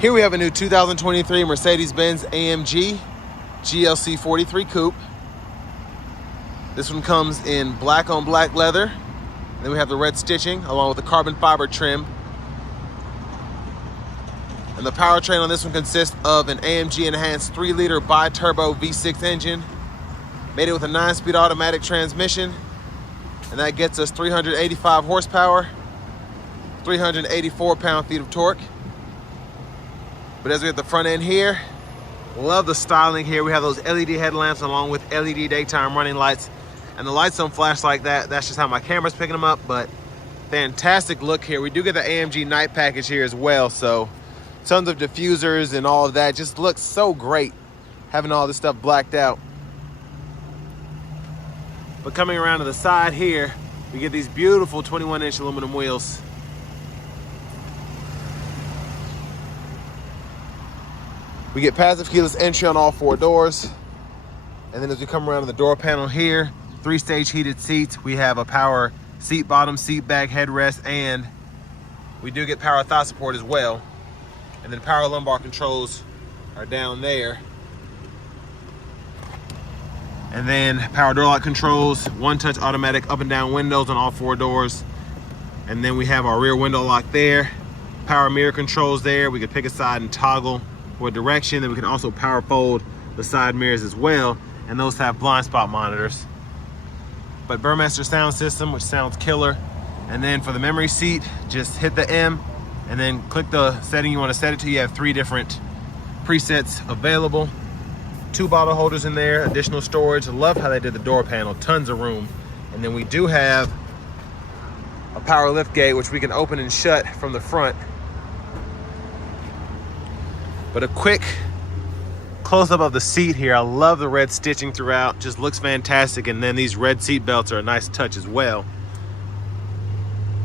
Here we have a new 2023 Mercedes-Benz AMG GLC 43 Coupe. This one comes in black on black leather. Then we have the red stitching along with the carbon fiber trim. And the powertrain on this one consists of an AMG enhanced 3-liter bi-turbo V6 engine. Made it with a 9-speed automatic transmission. And that gets us 385 horsepower, 384 pound-feet of torque. But as we get the front end here, love the styling here. We have those LED headlamps along with LED daytime running lights. And the lights don't flash like that. That's just how my camera's picking them up, but fantastic look here. We do get the AMG night package here as well, so tons of diffusers and all of that. Just looks so great having all this stuff blacked out. But coming around to the side here, we get these beautiful 21-inch aluminum wheels. We get passive keyless entry on all 4 doors. And then as we come around to the door panel here, 3-stage heated seats. We have a power seat bottom, seat back, headrest, and we do get power thigh support as well. And then power lumbar controls are down there. And then power door lock controls, 1-touch automatic up and down windows on all 4 doors. And then we have our rear window lock there. Power mirror controls there. We can pick a side and toggle for direction. Then we can also power fold the side mirrors as well. And those have blind spot monitors. But Burmester sound system, which sounds killer. And then for the memory seat, just hit the M and then click the setting you want to set it to. You have 3 different presets available. 2 bottle holders in there, additional storage. I love how they did the door panel, tons of room. And then we do have a power lift gate, which we can open and shut from the front. But a quick close-up of the seat here. I love the red stitching throughout, just looks fantastic. And then these red seat belts are a nice touch as well.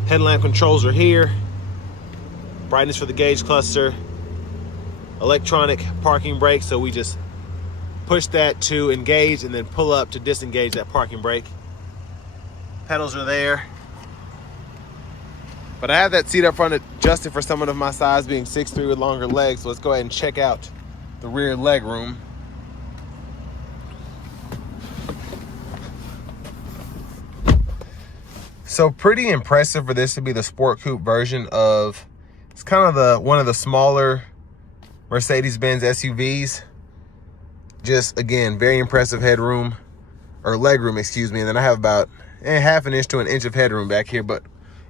Headlamp controls are here. Brightness for the gauge cluster. Electronic parking brake, so we just push that to engage and then pull up to disengage that parking brake. Pedals are there. But I have that seat up front adjusted for someone of my size, being 6'3" with longer legs. So let's go ahead and check out the rear leg room. So pretty impressive for this to be the Sport Coupe version of, it's kind of one of the smaller Mercedes-Benz SUVs. Just again, very impressive headroom, or leg room, excuse me. And then I have about half an inch to an inch of headroom back here. But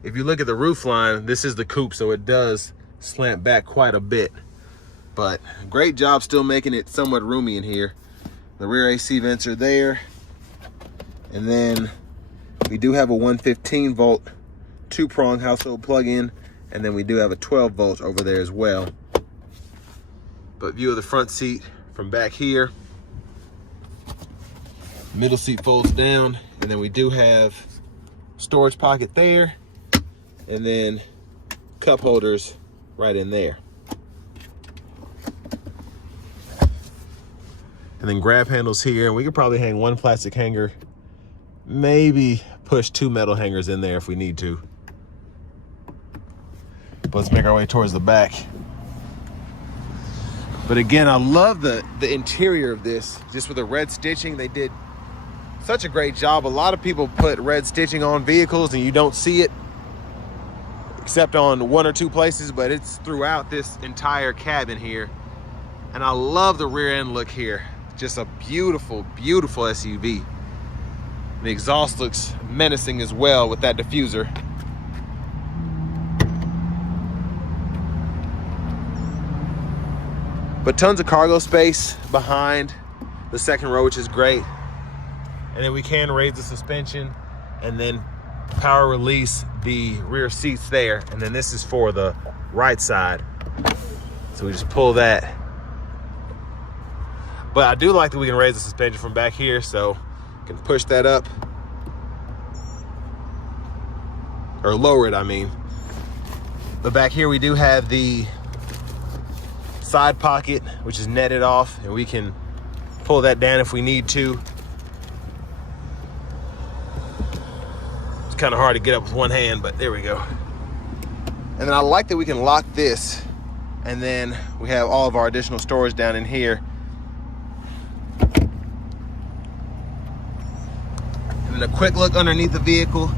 if you look at the roof line, this is the coupe, so it does slant back quite a bit. But great job still making it somewhat roomy in here. The rear AC vents are there. And then we do have a 115 volt 2-prong household plug-in. And then we do have a 12 volt over there as well. But view of the front seat from back here. Middle seat folds down. And then we do have storage pocket there. And then cup holders right in there. And then grab handles here. And we could probably hang 1 plastic hanger, maybe push 2 metal hangers in there if we need to. But let's make our way towards the back. But again, I love the interior of this, just with the red stitching. They did such a great job. A lot of people put red stitching on vehicles and you don't see it except on 1 or 2 places, but it's throughout this entire cabin here. And I love the rear end look here. Just a beautiful, beautiful SUV. The exhaust looks menacing as well with that diffuser. But tons of cargo space behind the second row, which is great. And then we can raise the suspension and then power release the rear seats there. And then this is for the right side. So we just pull that. But I do like that we can raise the suspension from back here, so can push that up. Or lower it, I mean. But back here we do have the side pocket, which is netted off, and we can pull that down if we need to. It's kind of hard to get up with one hand, but there we go. And then I like that we can lock this And then we have all of our additional storage down in here. And then a quick look underneath the vehicle.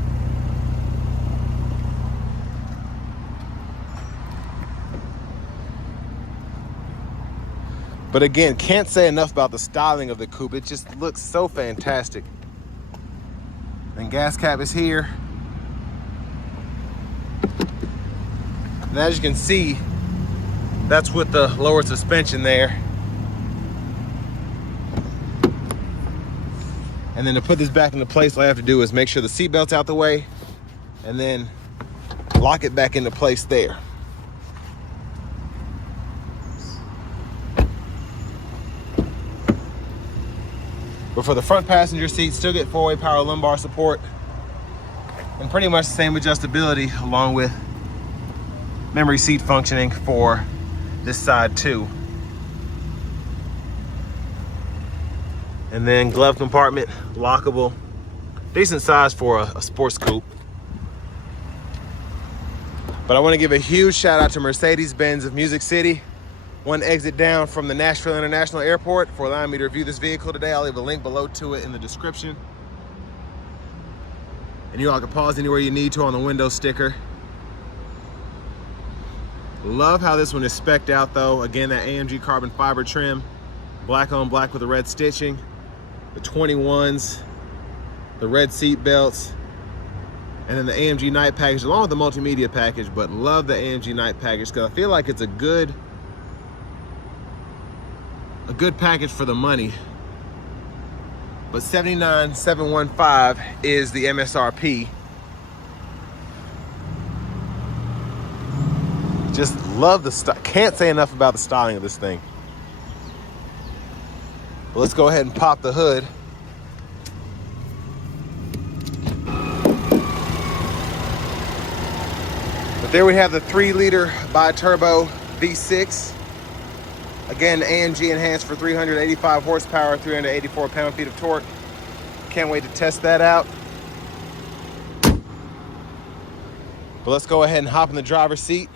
But again, can't say enough about the styling of the coupe. It just looks so fantastic. And gas cap is here. And as you can see, that's with the lower suspension there. And then to put this back into place, all I have to do is make sure the seat belt's out the way and then lock it back into place there. But for the front passenger seat, still get 4-way power lumbar support and pretty much the same adjustability along with memory seat functioning for this side too. And then glove compartment, lockable, decent size for a sports coupe. But I want to give a huge shout out to Mercedes-Benz of Music City, one exit down from the Nashville International Airport, for allowing me to review this vehicle today. I'll leave a link below to it in the description. And you all can pause anywhere you need to on the window sticker. Love how this one is spec'd out though. Again, that AMG carbon fiber trim, black on black with the red stitching, the 21s, the red seat belts, and then the AMG night package along with the multimedia package. But love the AMG night package because I feel like it's a good package for the money. But $79,715 is the MSRP. Just love the style. Can't say enough about the styling of this thing. Well, let's go ahead and pop the hood. But there we have the 3-liter bi-turbo V6. Again, AMG enhanced for 385 horsepower, 384 pound-feet of torque. Can't wait to test that out. But let's go ahead and hop in the driver's seat.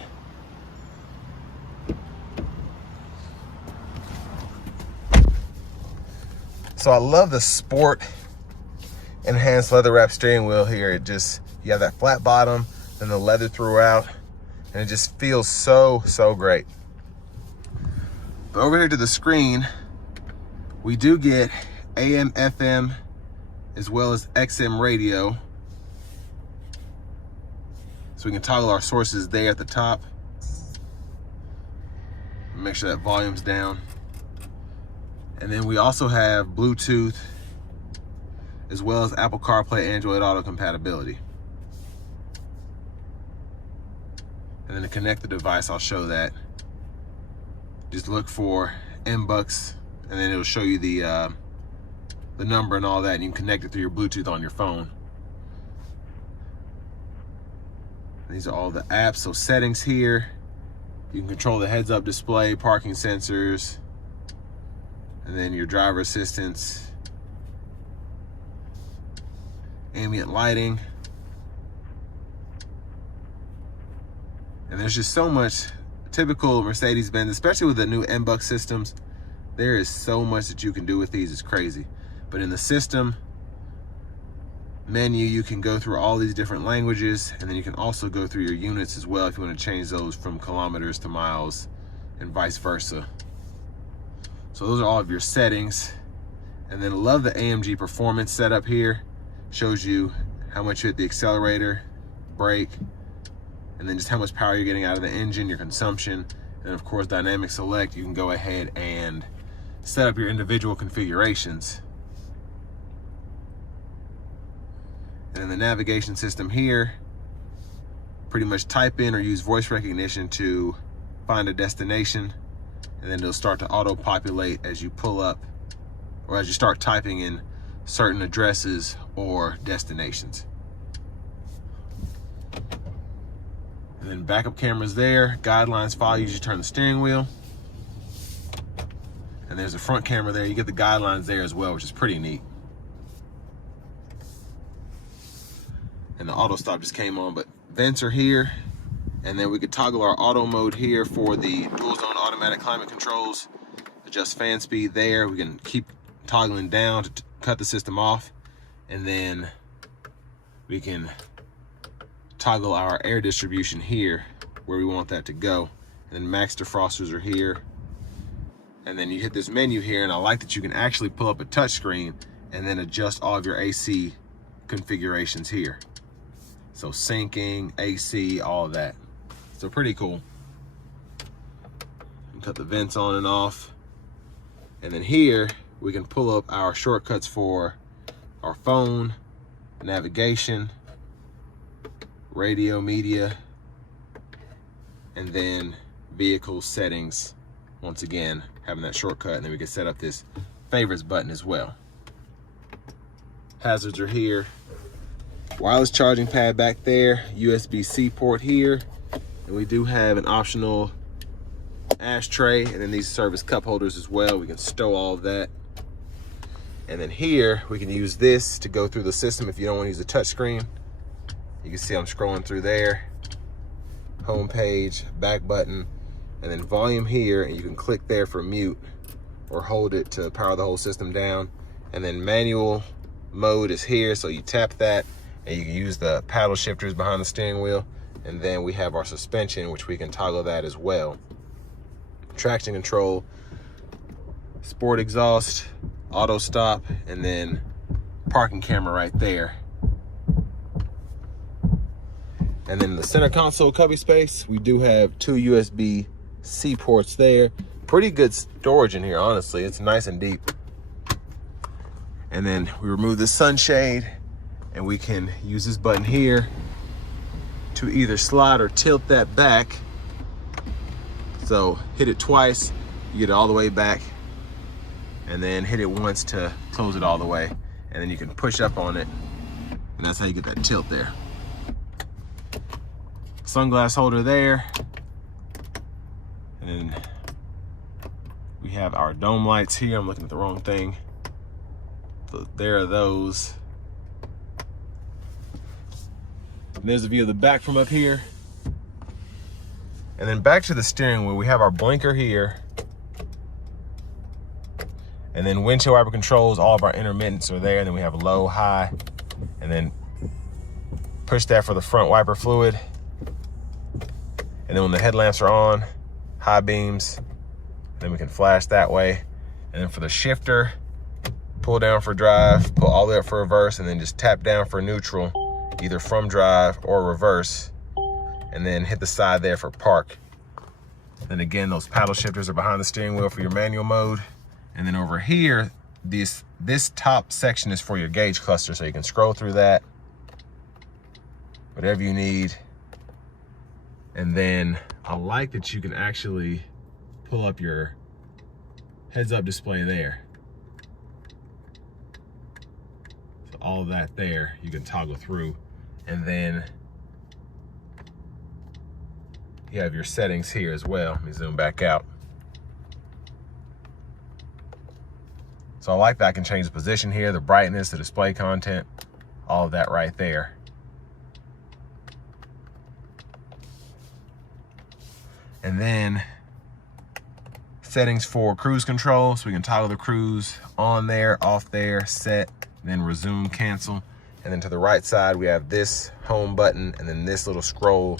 So I love the sport enhanced leather wrap steering wheel here. It just, you have that flat bottom and the leather throughout, and it just feels so, so great. But over here to the screen, we do get AM, FM, as well as XM radio. So we can toggle our sources there at the top. Make sure that volume's down. And then we also have Bluetooth, as well as Apple CarPlay, Android Auto compatibility. And then to connect the device, I'll show that. Just look for MBUX, and then it'll show you the number and all that, and you can connect it through your Bluetooth on your phone. These are all the apps. So settings here, you can control the heads-up display, parking sensors, and then your driver assistance, ambient lighting. And there's just so much. Typical Mercedes-Benz, especially with the new MBUX systems, there is so much that you can do with these. It's crazy. But in the system menu, you can go through all these different languages, and then you can also go through your units as well if you want to change those from kilometers to miles and vice versa. So those are all of your settings. And then I love the AMG performance setup here. Shows you how much you hit the accelerator, brake, and then just how much power you're getting out of the engine, your consumption. And of course, dynamic select, you can go ahead and set up your individual configurations. And in the navigation system here, pretty much type in or use voice recognition to find a destination, and then it'll start to auto-populate as you pull up or as you start typing in certain addresses or destinations. And then backup cameras there, guidelines file, you just turn the steering wheel. And there's a front camera there, you get the guidelines there as well, which is pretty neat. And the auto stop just came on, but vents are here. And then we could toggle our auto mode here for the dual zone automatic climate controls. Adjust fan speed there. We can keep toggling down to cut the system off. And then we can toggle our air distribution here where we want that to go. And then max defrosters are here. And then you hit this menu here, and I like that you can actually pull up a touchscreen and then adjust all of your AC configurations here. So syncing, AC, all of that. So pretty cool. Cut the vents on and off. And then here, we can pull up our shortcuts for our phone, navigation, radio, media, and then vehicle settings. Once again, having that shortcut, and then we can set up this favorites button as well. Hazards are here. Wireless charging pad back there, USB-C port here, and we do have an optional ashtray, and then these serve as cup holders as well. We can stow all of that. And then here, we can use this to go through the system if you don't want to use a touch screen. You can see I'm scrolling through there. Home page, back button, and then volume here, and you can click there for mute or hold it to power the whole system down. And then manual mode is here, so you tap that, and you can use the paddle shifters behind the steering wheel. And then we have our suspension, which we can toggle that as well. Traction control, sport exhaust, auto stop, and then parking camera right there. And then in the center console cubby space, we do have 2 USB-C ports there. Pretty good storage in here, honestly. It's nice and deep. And then we remove the sunshade, and we can use this button here to either slide or tilt that back. So hit it twice, you get it all the way back, and then hit it once to close it all the way. And then you can push up on it, and that's how you get that tilt there. Sunglass holder there. And then we have our dome lights here. I'm looking at the wrong thing. So there are those. And there's a view of the back from up here. And then back to the steering wheel, we have our blinker here. And then windshield wiper controls, all of our intermittents are there. And then we have low, high, and then push that for the front wiper fluid. And then when the headlamps are on, high beams, then we can flash that way. And then for the shifter, pull down for drive, pull all the way up for reverse, and then just tap down for neutral, either from drive or reverse, and then hit the side there for park. Then again, those paddle shifters are behind the steering wheel for your manual mode. And then over here, this top section is for your gauge cluster, so you can scroll through that, whatever you need. And then I like that you can actually pull up your heads-up display there. So all of that there, you can toggle through. And then you have your settings here as well. Let me zoom back out. So I like that I can change the position here, the brightness, the display content, all of that right there. And then settings for cruise control. So we can toggle the cruise on there, off there, set, then resume, cancel. And then to the right side, we have this home button and then this little scroll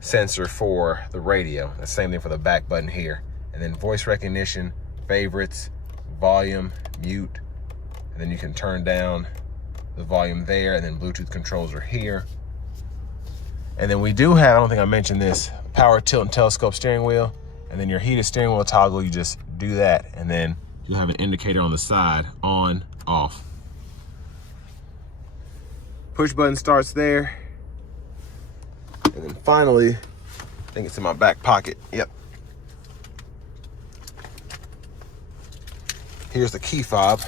sensor for the radio. The same thing for the back button here. And then voice recognition, favorites, volume, mute. And then you can turn down the volume there, and then Bluetooth controls are here. And then we do have, I don't think I mentioned this, power tilt and telescope steering wheel. And then your heated steering wheel toggle, you just do that, and then you'll have an indicator on the side, on, off. Push button starts there. And then finally, I think it's in my back pocket, yep. Here's the key fob.